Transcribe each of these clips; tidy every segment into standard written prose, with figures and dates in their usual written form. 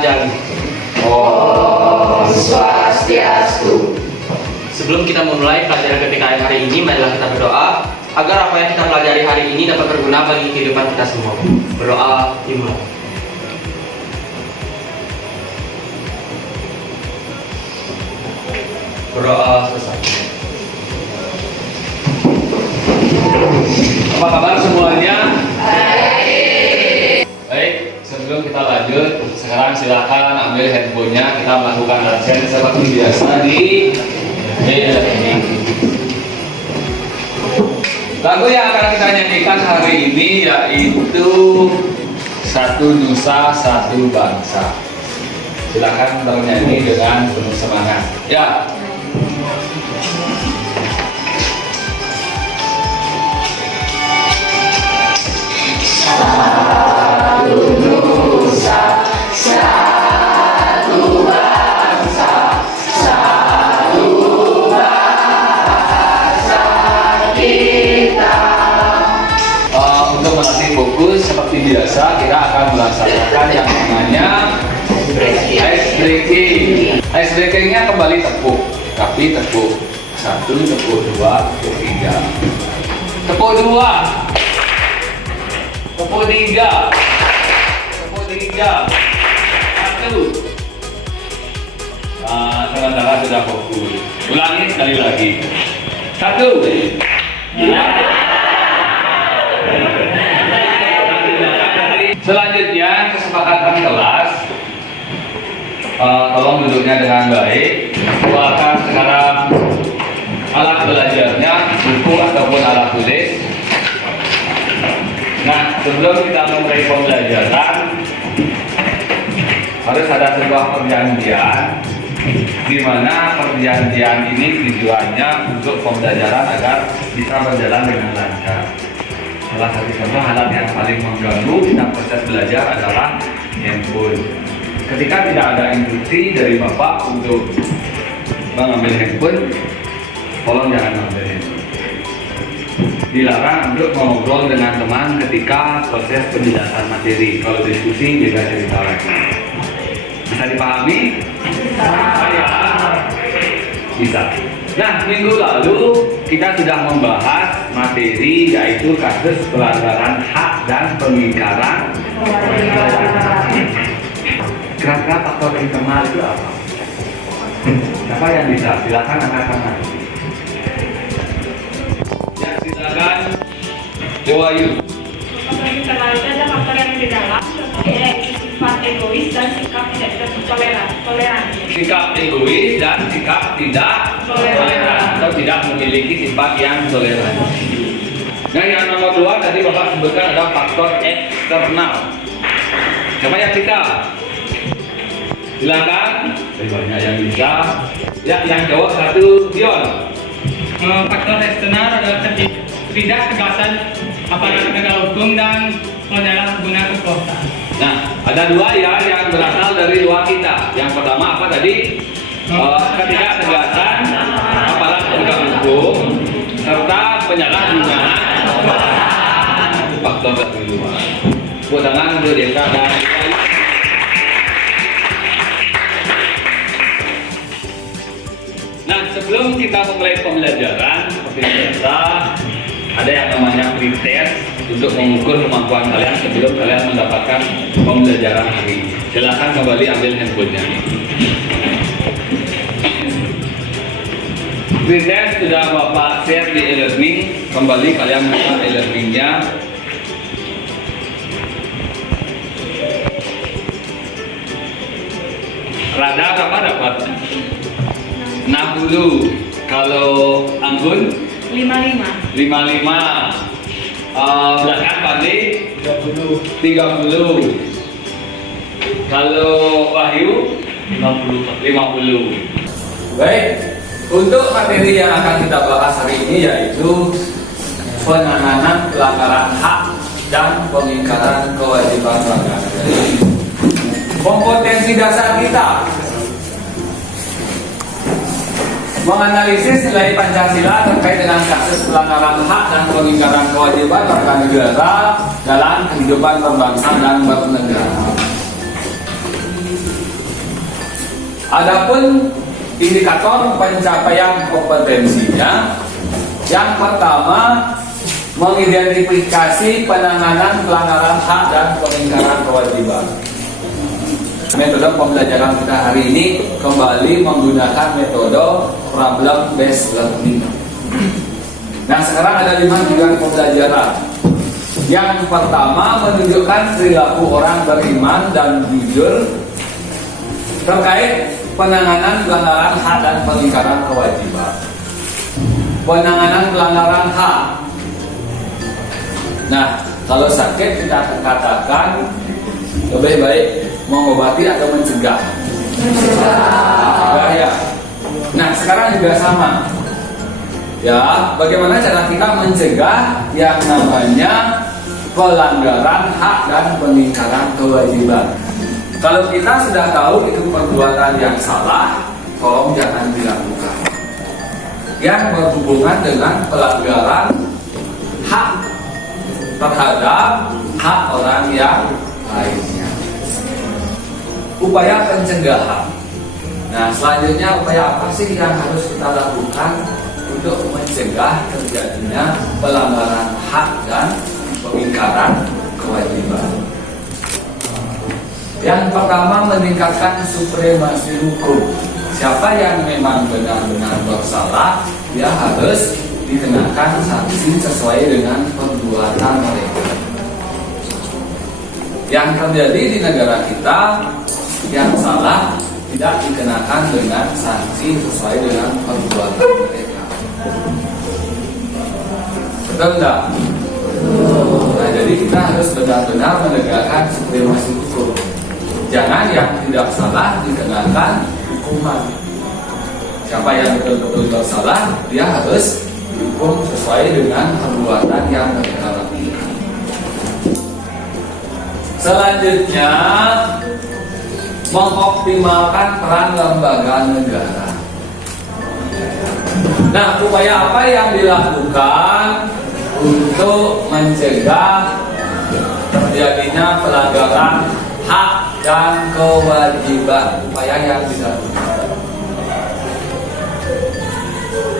Jali. Om Swastiastu. Sebelum kita memulai pelajaran PPKN hari ini, marilah kita berdoa agar apa yang kita pelajari hari ini dapat berguna bagi kehidupan kita semua. Berdoa dimulai. Berdoa selesai. Apa kabar semuanya? Baik, sebelum kita lanjut, sekarang silakan ambil handphonenya. Kita melakukan latihan seperti biasa di meja ini. Lagu yang akan kita nyanyikan hari ini yaitu Satu Nusa Satu Bangsa. Silakan bernyanyi dengan penuh semangat. Ya. Satu nusa, satu bangsa, satu bahasa kita. Untuk melatih fokus seperti biasa, kita akan melaksanakan yang namanya ice breaking. Ice breakingnya kembali tepuk, tapi tepuk 1, tepuk 2, tepuk 3, tepuk 2. Tepuk 3, tepuk 3, 1. Nah, sementara sudah fokus. Ulangi sekali lagi. 1. Selanjutnya kesepakatan kelas. Tolong duduknya dengan baik. Keluarkan sekarang alat belajarnya, buku ataupun alat tulis. Nah, sebelum kita memulai pembelajaran, harus ada sebuah perjanjian, di mana perjanjian ini tujuannya untuk pembelajaran agar bisa berjalan dengan lancar. Salah satu contoh alat yang paling mengganggu dalam proses belajar adalah handphone. Ketika tidak ada instruksi dari Bapak untuk mengambil handphone, tolong jangan mengambil handphone. Dilarang untuk ngobrol dengan teman ketika proses penjelasan materi. Kalau diskusi beda cerita lagi. Bisa dipahami? Bisa. Nah, minggu lalu kita sudah membahas materi yaitu kasus pelanggaran hak dan pengingkaran. Kira-kira faktor internal itu apa? Siapa yang bisa? Silakan angkat tangan. Silakan Dewayu. Faktor internal itu adalah faktor yang di dalam, yaitu sifat egois dan sikap tidak toleran. Sikap egois dan sikap tidak toleran atau tidak memiliki sifat yang toleran. Nah, yang nomor 2 tadi Bapak sebutkan adalah faktor eksternal. Siapa yang bisa? Silakan. Banyak yang bisa. Ya, yang jawab 1 Dion. Faktor eksternal adalah ketidaktegasan aparat penegak hukum dan penyalahgunaan kekuasaan. Nah, ada 2 ya yang berasal dari luar kita. Yang pertama apa tadi? Ketidaktegasan aparat penegak hukum serta penyalahgunaan faktor dari luar. Tepuk tangan untuk Desa dan Nah, sebelum kita memulai pembelajaran seperti biasa, ada yang namanya pretest untuk mengukur kemampuan kalian sebelum kalian mendapatkan pembelajaran hari ini. Silakan kembali ambil handphonenya. Pretest sudah Bapak share di e-learning. Kembali kalian buka e-learningnya. Radar apa dapat? 60. Kalau Anggun 55. 55. Belakang Fadli 30. Kalau Wahyu 50. Baik, untuk materi yang akan kita bahas hari ini yaitu penanganan pelanggaran hak dan pengingkaran kewajiban warga negara. Kompetensi dasar kita menganalisis nilai Pancasila terkait dengan kasus pelanggaran hak dan pengingkaran kewajiban warga negara dalam kehidupan berbangsa dan bernegara. Adapun indikator pencapaian kompetensinya, yang pertama mengidentifikasi penanganan pelanggaran hak dan pengingkaran kewajiban. Metode pembelajaran kita hari ini kembali menggunakan metode problem based learning. Nah, sekarang ada 5 bidang pembelajaran. Yang pertama menunjukkan perilaku orang beriman dan jujur terkait penanganan pelanggaran hak dan pengingkaran kewajiban. Penanganan pelanggaran hak. Nah, kalau sakit kita katakan lebih baik mengobati atau mencegah. Mencegah ya. Nah, sekarang juga sama. Ya, bagaimana cara kita mencegah yang namanya pelanggaran hak dan pengingkaran kewajiban? Kalau kita sudah tahu itu perbuatan yang salah, tolong jangan dilakukan. Yang berhubungan dengan pelanggaran hak terhadap hak orang yang lainnya. Upaya pencegahan. Nah, selanjutnya upaya apa sih yang harus kita lakukan untuk mencegah terjadinya pelanggaran hak dan pengingkaran kewajiban? Yang pertama, meningkatkan supremasi hukum. Siapa yang memang benar-benar bersalah, dia harus dikenakan sanksi sesuai dengan perbuatan mereka. Yang terjadi di negara kita, yang salah tidak dikenakan dengan sanksi sesuai dengan perbuatan mereka. Betul enggak? Nah, jadi kita harus benar-benar menegakkan supremasi hukum. Jangan yang tidak salah dikenakan hukuman. Siapa yang betul-betul bersalah, dia harus dihukum sesuai dengan perbuatan yang mereka lakukan. Selanjutnya, mengoptimalkan peran lembaga negara. Nah, upaya apa yang dilakukan untuk mencegah terjadinya pelanggaran hak dan kewajiban? Upaya yang dilakukan.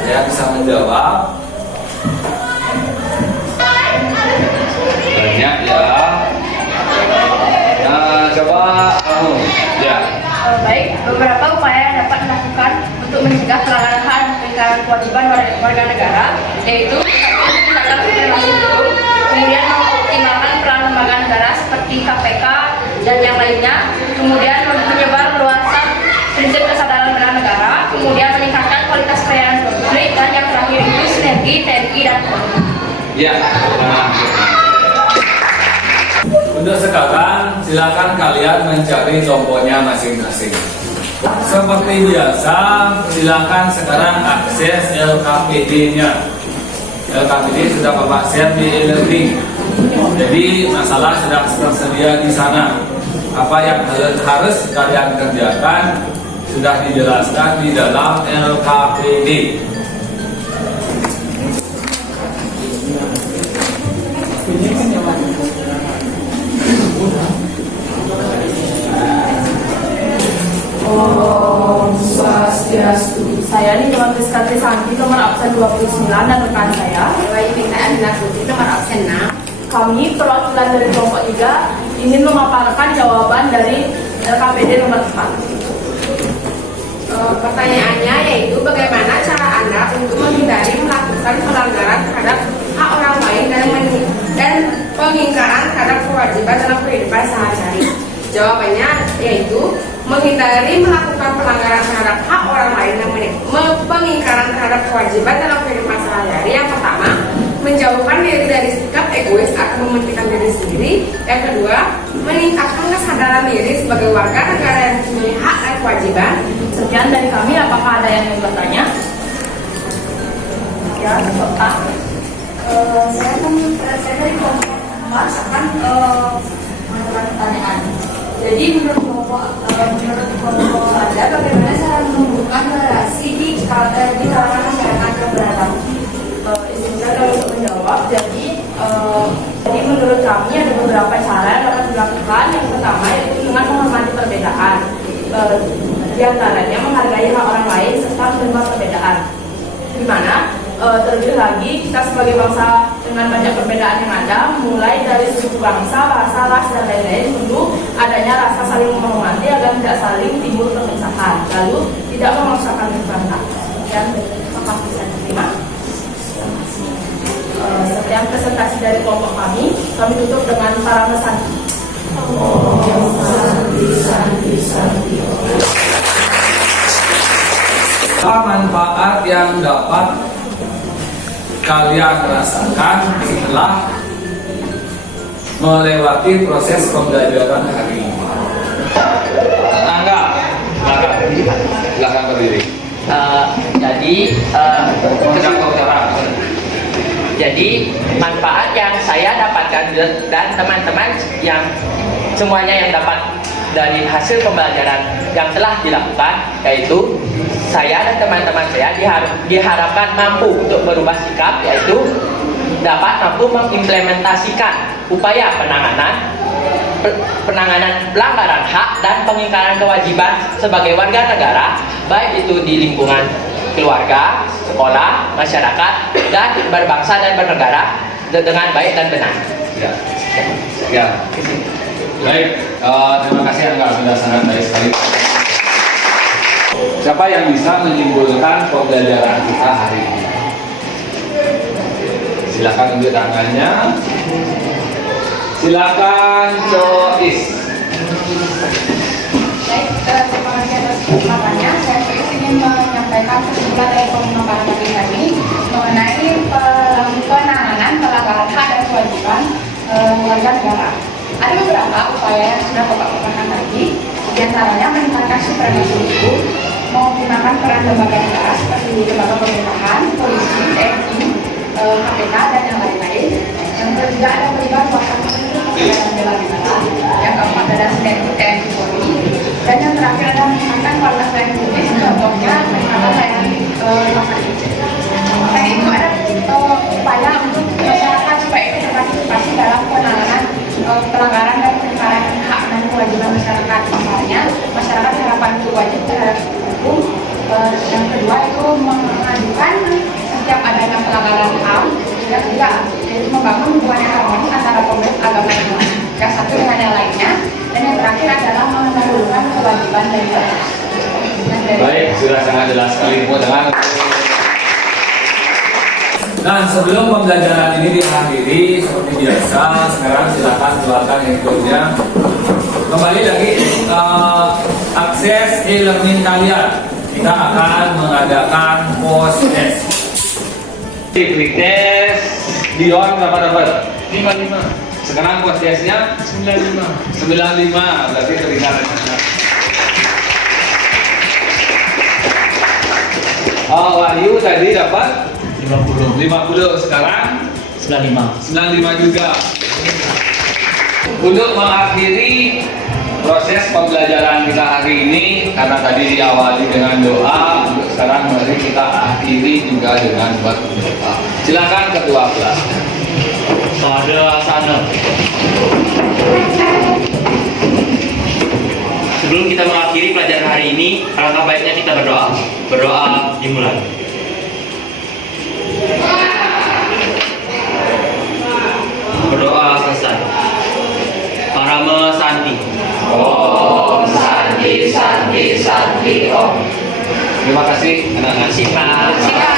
Ada yang bisa menjawab? Banyak ya. Nah, coba kamu. Ya. Baik, beberapa upaya yang dapat dilakukan untuk mencegah pelanggaran hak dan pengingkaran kewajiban warga negara, yaitu meningkatkan supremasi hukum, kemudian mengoptimalkan peran lembaga negara seperti KPK dan yang lainnya, kemudian menyebar luasan prinsip kesadaran bela negara, kemudian meningkatkan kualitas pelayanan publik, dan yang terakhir itu sinergi TNI dan Polri. Ya. Untuk sekarang, silakan kalian mencari tombolnya masing-masing. Seperti biasa, silakan sekarang akses LKPD-nya. LKPD sudah Bapak share di e-learning. Jadi masalah sudah tersedia di sana. Apa yang harus kalian kerjakan sudah dijelaskan di dalam LKPD. Om Swastiastu. Saya nih Dewan Rizka Trisanti, nomor absen 29, dan rekan saya Baik, kita adalah Putri nomor absen 6. kami perwakilan dari kelompok 3 ingin memaparkan jawaban dari LKPD nomor 4. Pertanyaannya yaitu bagaimana cara Anda untuk menghindari melakukan pelanggaran terhadap hak orang lain dan pengingkaran terhadap kewajiban dalam kehidupan sehari-hari. Jawabannya yaitu menghindari melakukan pelanggaran terhadap hak orang lain dan pengingkaran terhadap kewajiban dalam kehidupan sehari-hari. Yang pertama, menjauhkan diri dari sikap egois atau mementingkan diri sendiri. Yang kedua, meningkatkan kesadaran diri sebagai warga negara yang mempunyai hak dan kewajiban. Sekian dari kami, apakah ada yang ingin bertanya? Ya, Kota. Saya dari kelompok Mas akan mengajukan pertanyaan. Jadi menurut kelompok Anda, bagaimana cara menumbuhkan toleransi di kalangan masyarakat keberatan? Izinkan kalau untuk menjawab. Jadi menurut kami ada beberapa cara yang dapat dilakukan. Yang pertama yaitu dengan menghormati perbedaan. Di antaranya menghargai hak orang lain serta menerima perbedaan. Di mana terlebih lagi kita sebagai bangsa dengan banyak perbedaan yang ada, mulai dari suku bangsa, bahasa, ras, dan lain-lain, perlu adanya rasa saling menghormati agar tidak saling timbul perpecahan, lalu tidak memaksakan kebenaran. Dan terima kasih saya terima. Sekian presentasi dari kelompok kami tutup dengan para mesanti. Apa manfaat yang dapat kalian rasakan setelah melewati proses pembelajaran hari ini? Silakan berdiri. Jadi manfaat yang saya dapatkan dan teman-teman yang semuanya yang dapat dari hasil pembelajaran yang telah dilakukan, yaitu saya dan teman-teman saya diharapkan mampu untuk berubah sikap, yaitu dapat mampu mengimplementasikan upaya penanganan pelanggaran hak dan pengingkaran kewajiban sebagai warga negara, baik itu di lingkungan keluarga, sekolah, masyarakat, dan berbangsa dan bernegara dengan baik dan benar. Ya. Baik, terima kasih Angga, sudah sangat baik sekali. Siapa yang bisa menyimpulkan pembelajaran kita hari ini? Silakan unjuk tangannya. Silakan Cois. Baik, terima kasih atas kesempatannya. Saya ingin menyampaikan kesimpulan dari pemaparan pagi kami mengenai penanganan pelanggaran hak dan kewajiban warga negara. Ada beberapa upaya yang sudah Bapak paparkan tadi, di antaranya meningkatkan supremasi hukum, mengoptimalkan peran lembaga negara seperti lembaga pemerintahan, polisi, TNI, KPK, dan yang lain-lain. Yang ketiga ada perubahan waktu kegiatan bela negara. Yang keempat ada sinergi TNI Polri. Dan yang terakhir ada meningkatkan kualitas layanan publik, contohnya peningkatan layanan rumah sakit. Selain itu ada upaya untuk masyarakat supaya partisipasi dalam penanganan pelanggaran dan pengingkaran hak dan kewajiban masyarakat. Misalnya, masyarakat harapan itu wajib terhadap hukum. Yang kedua itu mengadukan setiap adanya pelanggaran HAM. Yang ketiga yaitu membangun hubungan yang harmonis antara pemerintah agama yang satu dengan yang lainnya. Dan yang terakhir adalah mendahulukan kewajiban dari Baik, sudah sangat jelas sekali. Nah, sebelum pembelajaran ini diakhiri seperti biasa, sekarang silakan keluarkan handphonenya. Kembali lagi akses e-learning kalian. Kita akan mengadakan post test. Quick test. Dion berapa dapat? 55. Sekarang post testnya 95. 95, berarti terlihat. Wahyu tadi dapat 50, sekarang 95 juga. Untuk mengakhiri proses pembelajaran kita hari ini, karena tadi diawali dengan doa, untuk sekarang mari kita akhiri juga dengan berdoa. Silakan ketua kelas. Pada sana. Sebelum kita mengakhiri pelajaran hari ini, alangkah baiknya kita berdoa. Berdoa dimulai. Berdoa selesai. Parama Santi. Om Santi Santi Santi Om. Terima kasih anak-anak. Terima kasih, Pak.